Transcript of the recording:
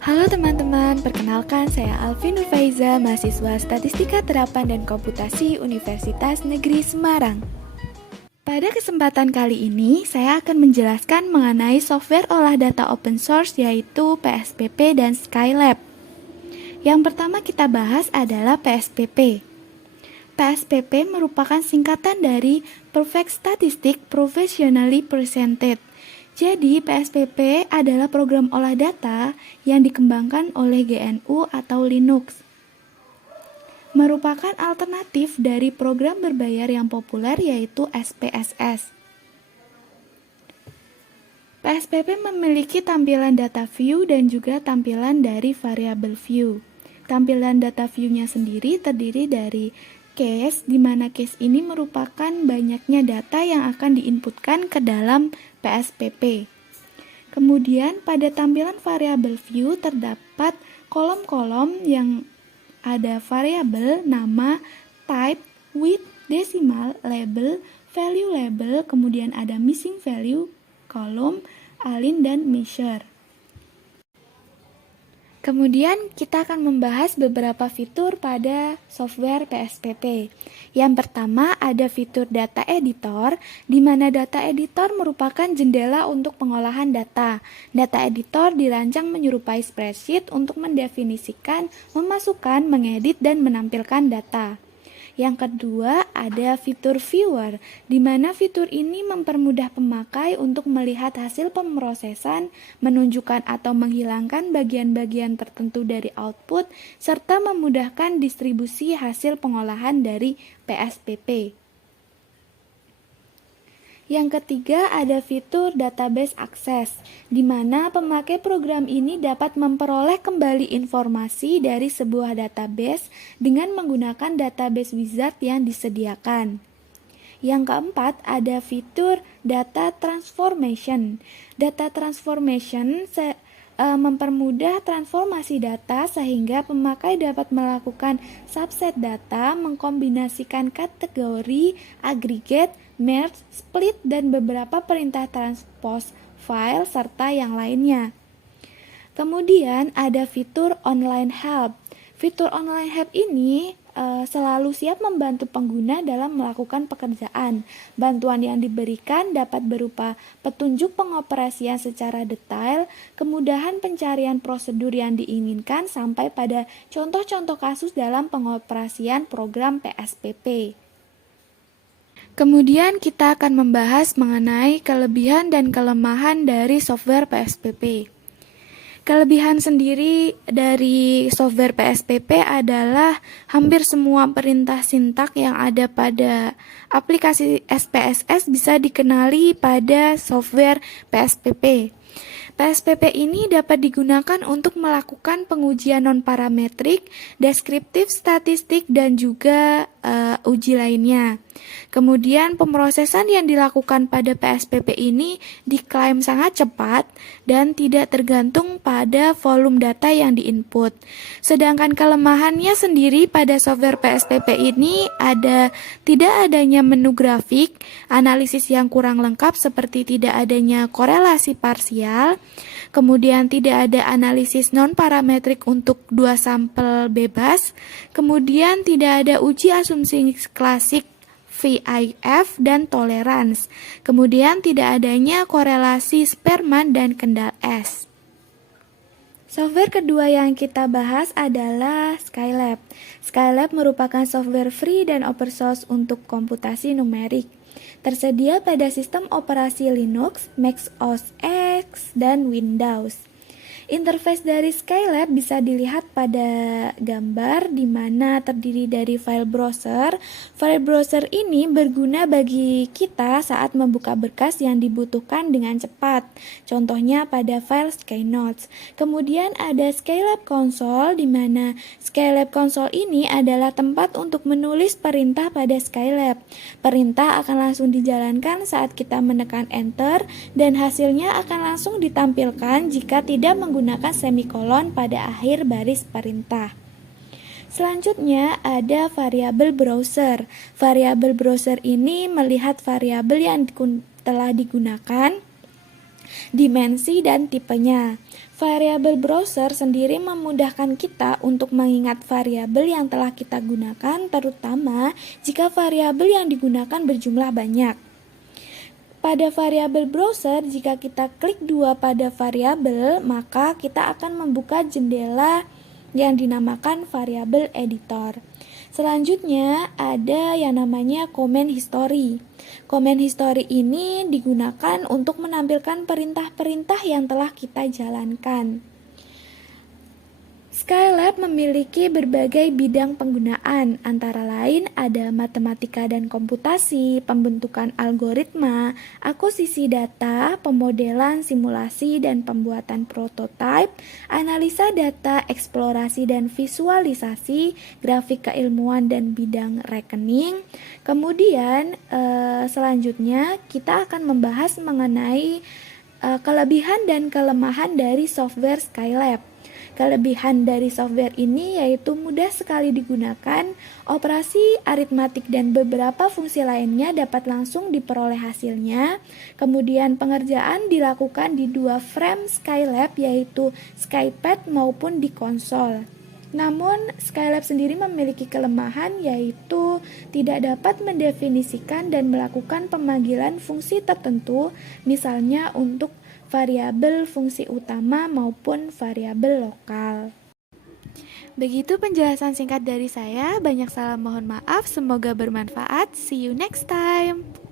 Halo teman-teman, perkenalkan saya Alvin Nurfaiza, mahasiswa Statistika Terapan dan Komputasi Universitas Negeri Semarang. Pada kesempatan kali ini, saya akan menjelaskan mengenai software olah data open source yaitu PSPP dan Skylab. Yang pertama kita bahas adalah PSPP. PSPP merupakan singkatan dari Perfect Statistic Professionally Presented. Jadi, PSPP adalah program olah data yang dikembangkan oleh GNU atau Linux. Merupakan alternatif dari program berbayar yang populer yaitu SPSS. PSPP memiliki tampilan data view dan juga tampilan dari variable view. Tampilan data view-nya sendiri terdiri dari case, di mana case ini merupakan banyaknya data yang akan diinputkan ke dalam PSPP. Kemudian pada tampilan variable view terdapat kolom-kolom yang ada variabel, nama, type, width, decimal, label, value label, kemudian ada missing value, kolom, align, dan measure. Kemudian kita akan membahas beberapa fitur pada software PSPP. Yang pertama ada fitur data editor, di mana data editor merupakan jendela untuk pengolahan data. Data editor dirancang menyerupai spreadsheet untuk mendefinisikan, memasukkan, mengedit, dan menampilkan data. Yang kedua, ada fitur viewer, di mana fitur ini mempermudah pemakai untuk melihat hasil pemrosesan, menunjukkan atau menghilangkan bagian-bagian tertentu dari output, serta memudahkan distribusi hasil pengolahan dari PSPP. Yang ketiga ada fitur database access, di mana pemakai program ini dapat memperoleh kembali informasi dari sebuah database dengan menggunakan database wizard yang disediakan. Yang keempat ada fitur data transformation. Data transformation mempermudah transformasi data sehingga pemakai dapat melakukan subset data, mengkombinasikan kategori, aggregate, merge, split, dan beberapa perintah transpose file serta yang lainnya. Kemudian ada fitur online help. Fitur online help ini selalu siap membantu pengguna dalam melakukan pekerjaan. Bantuan yang diberikan dapat berupa petunjuk pengoperasian secara detail, kemudahan pencarian prosedur yang diinginkan, sampai pada contoh-contoh kasus dalam pengoperasian program PSPP. Kemudian kita akan membahas mengenai kelebihan dan kelemahan dari software PSPP. Kelebihan sendiri dari software PSPP adalah hampir semua perintah sintak yang ada pada aplikasi SPSS bisa dikenali pada software PSPP. PSPP ini dapat digunakan untuk melakukan pengujian non-parametrik, deskriptif, statistik, dan juga uji lainnya. Kemudian pemrosesan yang dilakukan pada PSPP ini diklaim sangat cepat dan tidak tergantung pada volume data yang diinput. Sedangkan kelemahannya sendiri pada software PSPP ini tidak adanya menu grafik, analisis yang kurang lengkap seperti tidak adanya korelasi parsial, kemudian tidak ada analisis non-parametrik untuk dua sampel bebas, kemudian tidak ada uji asumsi klasik VIF dan tolerance, kemudian tidak adanya korelasi Spearman dan kendal S. Software kedua yang kita bahas adalah Skylab. Skylab merupakan software free dan open source untuk komputasi numerik. Tersedia pada sistem operasi Linux, Mac OS X, dan Windows. Interface dari Skylab bisa dilihat pada gambar di mana terdiri dari file browser. File browser ini berguna bagi kita saat membuka berkas yang dibutuhkan dengan cepat. Contohnya pada file Skynotes. Kemudian ada Skylab Console, di mana Skylab Console ini adalah tempat untuk menulis perintah pada Skylab. Perintah akan langsung dijalankan saat kita menekan enter dan hasilnya akan langsung ditampilkan jika tidak menggunakan semikolon pada akhir baris perintah. Selanjutnya ada variabel browser. Variabel browser ini melihat variabel yang telah digunakan Dimensi dan tipenya. Variabel browser sendiri memudahkan kita untuk mengingat variabel yang telah kita gunakan, terutama jika variabel yang digunakan berjumlah banyak. Pada variabel browser, jika kita klik dua pada variabel, maka kita akan membuka jendela yang dinamakan variabel editor. Selanjutnya ada yang namanya comment history. Comment history ini digunakan untuk menampilkan perintah-perintah yang telah kita jalankan. Skylab memiliki berbagai bidang penggunaan, antara lain ada matematika dan komputasi, pembentukan algoritma, akuisisi data, pemodelan, simulasi, dan pembuatan prototipe, analisa data, eksplorasi dan visualisasi, grafik keilmuan dan bidang rekening. Kemudian selanjutnya kita akan membahas mengenai kelebihan dan kelemahan dari software Skylab. Kelebihan dari software ini yaitu mudah sekali digunakan, operasi aritmatik dan beberapa fungsi lainnya dapat langsung diperoleh hasilnya. Kemudian pengerjaan dilakukan di dua frame Skylab yaitu Skypad maupun di konsol. Namun, Skylab sendiri memiliki kelemahan yaitu tidak dapat mendefinisikan dan melakukan pemanggilan fungsi tertentu, misalnya untuk variabel fungsi utama maupun variabel lokal. Begitu penjelasan singkat dari saya, banyak salah mohon maaf, semoga bermanfaat. See you next time.